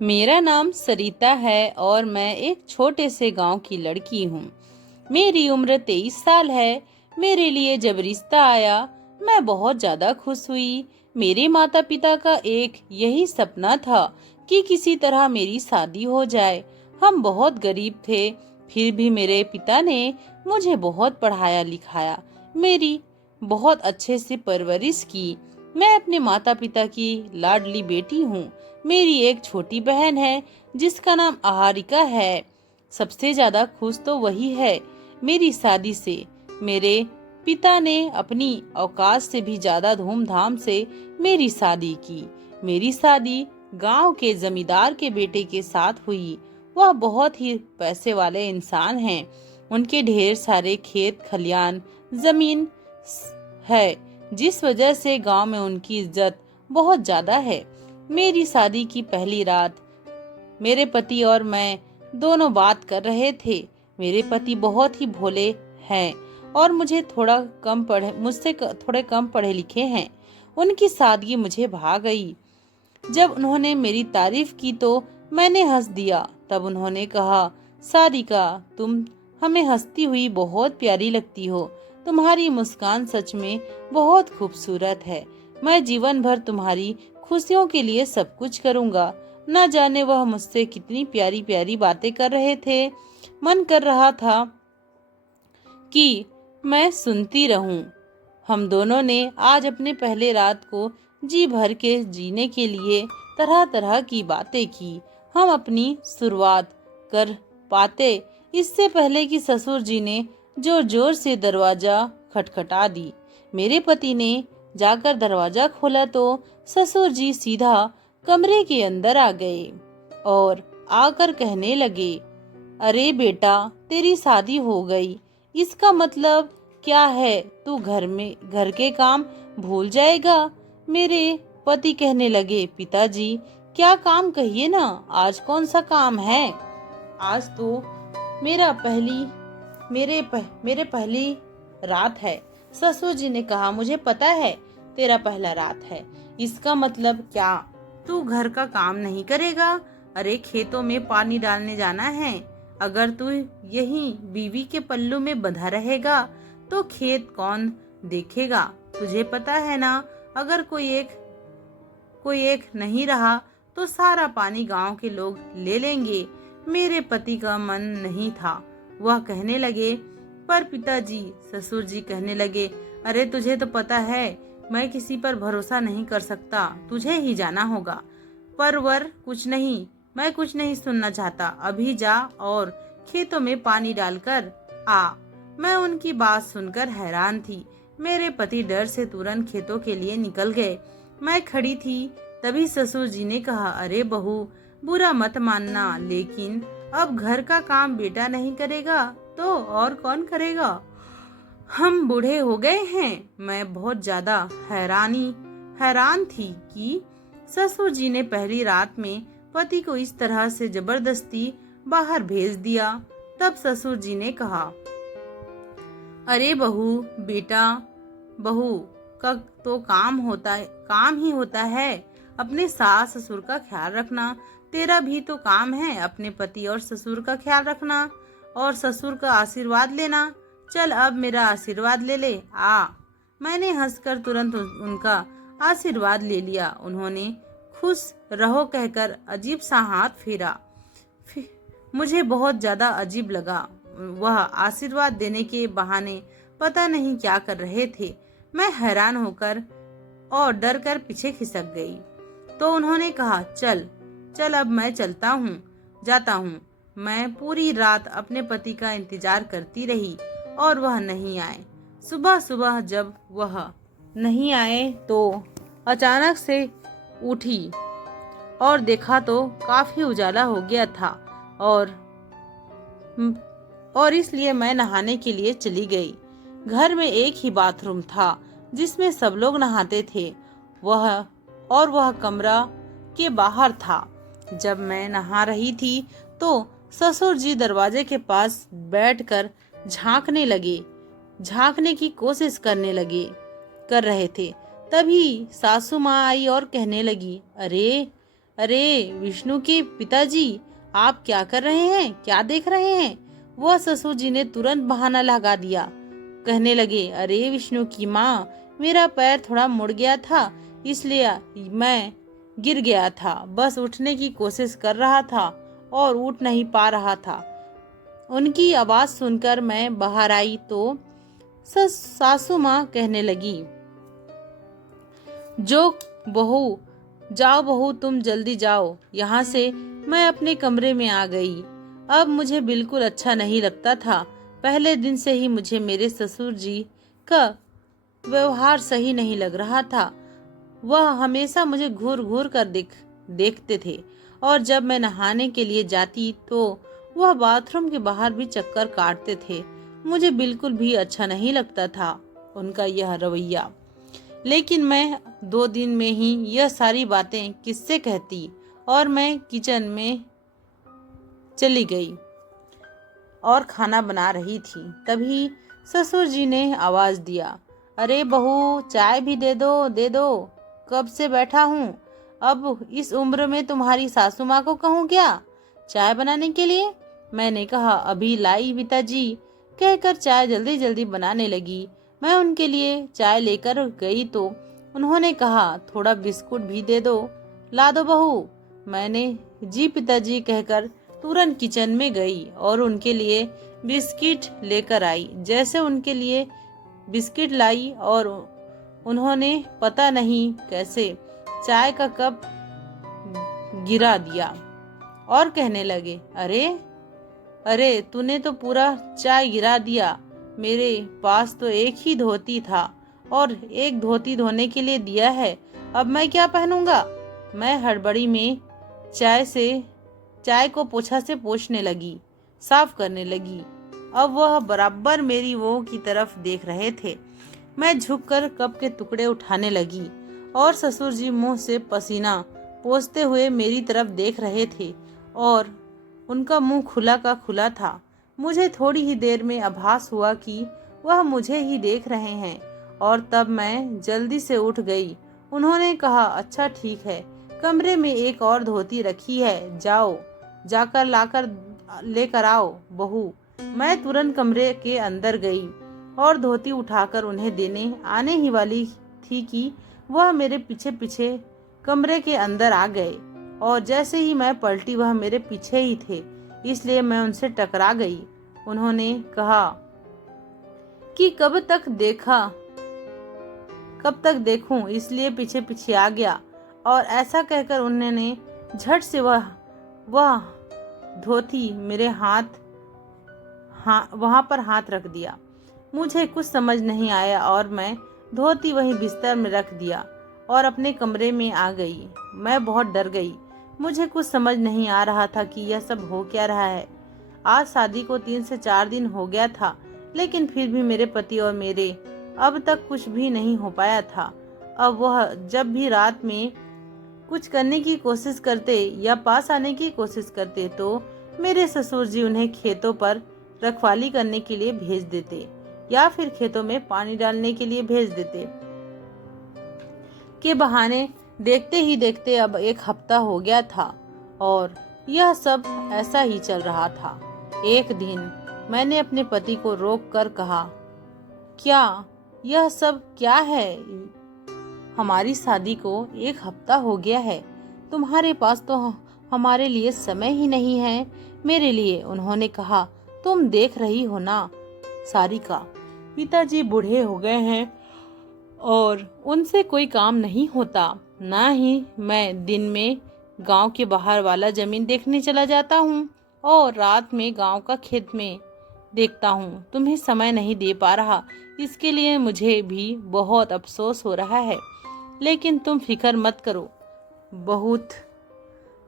मेरा नाम सरिता है और मैं एक छोटे से गांव की लड़की हूँ। मेरी उम्र 23 साल है। मेरे लिए जब रिश्ता आया, मैं बहुत ज्यादा खुश हुई। मेरे माता पिता का एक यही सपना था कि किसी तरह मेरी शादी हो जाए। हम बहुत गरीब थे, फिर भी मेरे पिता ने मुझे बहुत पढ़ाया लिखाया, मेरी बहुत अच्छे से परवरिश की। मैं अपने माता पिता की लाडली बेटी हूँ। मेरी एक छोटी बहन है जिसका नाम आहारिका है। सबसे ज्यादा खुश तो वही है मेरी शादी से। मेरे पिता ने अपनी औकात से भी ज्यादा धूमधाम से मेरी शादी की। मेरी शादी गांव के जमींदार के बेटे के साथ हुई। वह बहुत ही पैसे वाले इंसान हैं। उनके ढेर सारे खेत खलियान जमीन है, जिस वजह से गांव में उनकी इज्जत बहुत ज्यादा है। मेरी शादी की पहली रात मेरे पति और मैं दोनों बात कर रहे थे। मेरे पति बहुत ही भोले हैं और मुझसे थोड़े कम पढ़े लिखे हैं। उनकी सादगी मुझे भा गई। जब उन्होंने मेरी तारीफ की तो मैंने हंस दिया। तब उन्होंने कहा, सारिका, तुम हमें हंसती हुई बहुत प्यारी लगती हो। तुम्हारी मुस्कान सच में बहुत खूबसूरत है। मैं जीवन भर तुम्हारी खुशियों के लिए सब कुछ करूंगा। न जाने वह मुझसे कितनी प्यारी प्यारी बातें कर रहे थे। मन कर रहा था कि मैं सुनती रहूं। हम दोनों ने आज अपने पहले रात को जी भर के जीने के लिए तरह तरह की बातें की। हम अपनी शुरुआत कर पाते इससे पहले कि ससुर जी ने जोर जोर से दरवाजा खटखटा दी। मेरे पति ने जाकर दरवाजा खोला तो ससुर जी सीधा कमरे के अंदर आ गए और आकर कहने लगे, अरे बेटा, तेरी शादी हो गई, इसका मतलब क्या है? तू घर के काम भूल जाएगा। मेरे पति कहने लगे, पिताजी, क्या काम कहिए ना, आज कौन सा काम है? आज तो मेरा पहली मेरे पहली रात है। ससुर जी ने कहा, मुझे पता है तेरा पहला रात है, इसका मतलब क्या? तू घर का काम नहीं करेगा? अरे खेतों में पानी डालने जाना है। अगर तू यहीं बीवी के पल्लू में बंधा रहेगा तो खेत कौन देखेगा? तुझे पता है ना, अगर कोई एक नहीं रहा तो सारा पानी गांव के लोग ले लेंगे। मेरे पति का मन नहीं था। वह कहने लगे, पर पिताजी, ससुर जी कहने लगे, अरे तुझे तो पता है मैं किसी पर भरोसा नहीं कर सकता, तुझे ही जाना होगा। पर कुछ नहीं, मैं कुछ नहीं सुनना चाहता। अभी जा और खेतों में पानी डालकर आ। मैं उनकी बात सुनकर हैरान थी। मेरे पति डर से तुरंत खेतों के लिए निकल गए। मैं खड़ी थी, तभी ससुर जी ने कहा, अरे बहू, बुरा मत मानना, लेकिन अब घर का काम बेटा नहीं करेगा तो और कौन करेगा? हम बूढ़े हो गए हैं। मैं बहुत ज्यादा हैरान थी कि ससुर जी ने पहली रात में पति को इस तरह से जबरदस्ती बाहर भेज दिया। तब ससुर जी ने कहा, अरे बहू, बेटा, बहू का तो काम ही होता है अपने सास ससुर का ख्याल रखना। तेरा भी तो काम है अपने पति और ससुर का ख्याल रखना और ससुर का आशीर्वाद लेना। चल अब मेरा आशीर्वाद ले ले आ। मैंने हंसकर तुरंत उनका आशीर्वाद ले लिया। उन्होंने खुश रहो कहकर अजीब सा हाथ फेरा। मुझे बहुत ज्यादा अजीब लगा। वह आशीर्वाद देने के बहाने पता नहीं क्या कर रहे थे। मैं हैरान होकर और डर कर पीछे खिसक गई। तो उन्होंने कहा, चल चल अब मैं जाता हूँ। मैं पूरी रात अपने पति का इंतजार करती रही और वह नहीं आए। सुबह सुबह जब वह नहीं आए तो अचानक से उठी और देखा तो काफी उजाला हो गया था और इसलिए मैं नहाने के लिए चली गई। घर में एक ही बाथरूम था जिसमें सब लोग नहाते थे। वह कमरा के बाहर था। जब मैं नहा रही थी तो ससुर जी दरवाजे के पास बैठकर झांकने की कोशिश कर रहे थे। तभी सासू माँ आई और कहने लगी, अरे विष्णु के पिताजी, आप क्या कर रहे हैं, क्या देख रहे हैं? वह ससुर जी ने तुरंत बहाना लगा दिया। कहने लगे, अरे विष्णु की माँ, मेरा पैर थोड़ा मुड़ गया था, इसलिए मैं गिर गया था। बस उठने की कोशिश कर रहा था और उठ नहीं पा रहा था। उनकी आवाज सुनकर मैं बाहर आई तो सासू माँ कहने लगी, जो बहू, जाओ बहू, तुम जल्दी जाओ यहाँ से। मैं अपने कमरे में आ गई। अब मुझे बिल्कुल अच्छा नहीं लगता था। पहले दिन से ही मुझे मेरे ससुर जी का व्यवहार सही नहीं लग रहा था। वह हमेशा मुझे घूर घूर कर देखते थे और जब मैं नहाने के लिए जाती तो वह बाथरूम के बाहर भी चक्कर काटते थे। मुझे बिल्कुल भी अच्छा नहीं लगता था उनका यह रवैया। लेकिन मैं 2 दिन में ही यह सारी बातें किससे कहती और मैं किचन में चली गई और खाना बना रही थी। तभी ससुर जी ने आवाज दिया, अरे बहू, चाय भी दे दो, दे दो। कब से बैठा हूँ, अब इस उम्र में तुम्हारी सासू माँ को कहूँ क्या चाय बनाने के लिए? मैंने कहा, अभी लाई पिताजी, कहकर चाय जल्दी जल्दी बनाने लगी। मैं उनके लिए चाय लेकर गई तो उन्होंने कहा, थोड़ा बिस्कुट भी दे दो। ला दो बहू। मैंने जी पिताजी कहकर तुरंत किचन में गई और उनके लिए बिस्किट लेकर आई। जैसे उनके लिए बिस्किट लाई और उन्होंने पता नहीं कैसे चाय का कप गिरा दिया और कहने लगे, अरे अरे, तूने तो पूरा चाय गिरा दिया। मेरे पास तो एक ही धोती था और एक धोती धोने के लिए दिया है, अब मैं क्या पहनूंगा? मैं हड़बड़ी में चाय को पोछा से पोंछने लगी, साफ करने लगी। अब वह बराबर मेरी वो की तरफ देख रहे थे। मैं झुककर कप के टुकड़े उठाने लगी और ससुर जी मुंह से पसीना पोंछते हुए मेरी तरफ देख रहे थे और उनका मुंह खुला का खुला था। मुझे थोड़ी ही देर में आभास हुआ कि वह मुझे ही देख रहे हैं और तब मैं जल्दी से उठ गई। उन्होंने कहा, अच्छा ठीक है, कमरे में एक और धोती रखी है, जाओ जाकर लाकर लेकर आओ बहू। मैं तुरंत कमरे के अंदर गई और धोती उठाकर उन्हें देने आने ही वाली थी कि वह मेरे पीछे पीछे कमरे के अंदर आ गए और जैसे ही मैं पलटी वह मेरे पीछे ही थे, इसलिए मैं उनसे टकरा गई। उन्होंने कहा कि कब तक देखूं, इसलिए पीछे पीछे आ गया और ऐसा कहकर उन्होंने झट से वह धोती मेरे वहां पर हाथ रख दिया। मुझे कुछ समझ नहीं आया और मैं धोती वहीं बिस्तर में रख दिया और अपने कमरे में आ गई। मैं बहुत डर गई। मुझे कुछ समझ नहीं आ रहा था कि यह सब हो क्या रहा है। आज शादी को 3 से 4 दिन हो गया था, लेकिन फिर भी मेरे पति और मेरे अब तक कुछ भी नहीं हो पाया था। अब वह जब भी रात में कुछ करने की कोशिश करते या पास आने की कोशिश करते तो मेरे ससुर जी उन्हें खेतों पर रखवाली करने के लिए भेज देते या फिर खेतों में पानी डालने के लिए भेज देते। के बहाने देखते ही देखते अब 1 हफ्ता हो गया था और यह सब ऐसा ही चल रहा था। एक दिन मैंने अपने पति को रोक कर कहा, क्या यह सब क्या है? हमारी शादी को 1 हफ्ता हो गया है, तुम्हारे पास तो हमारे लिए समय ही नहीं है मेरे लिए। उन्होंने कहा, तुम देख रही हो ना सारिका, पिताजी बूढ़े हो गए हैं और उनसे कोई काम नहीं होता। ना ही मैं दिन में गांव के बाहर वाला जमीन देखने चला जाता हूँ और रात में गांव का खेत में देखता हूँ। तुम्हें समय नहीं दे पा रहा, इसके लिए मुझे भी बहुत अफसोस हो रहा है, लेकिन तुम फिक्र मत करो,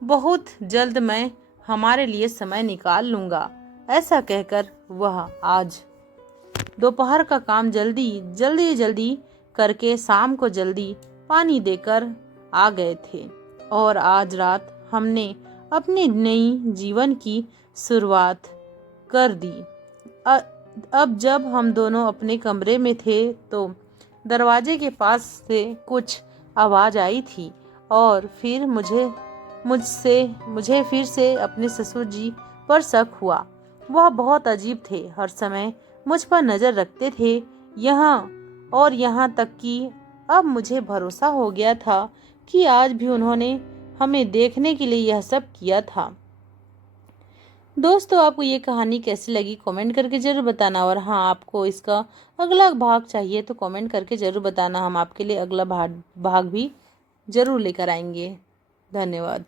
बहुत जल्द मैं हमारे लिए समय निकाल लूँगा। ऐसा कहकर वह आज दोपहर का काम जल्दी करके शाम को जल्दी पानी देकर आ गए थे और आज रात हमने अपनी नई जीवन की शुरुआत कर दी। अब जब हम दोनों अपने कमरे में थे तो दरवाजे के पास से कुछ आवाज आई थी और फिर मुझे मुझे फिर से अपने ससुर जी पर शक हुआ। वह बहुत अजीब थे, हर समय मुझ पर नजर रखते थे। यहाँ तक कि अब मुझे भरोसा हो गया था कि आज भी उन्होंने हमें देखने के लिए यह सब किया था। दोस्तों, आपको ये कहानी कैसी लगी कमेंट करके जरूर बताना। और हाँ, आपको इसका अगला भाग चाहिए तो कमेंट करके जरूर बताना, हम आपके लिए अगला भाग भी जरूर लेकर आएंगे। धन्यवाद।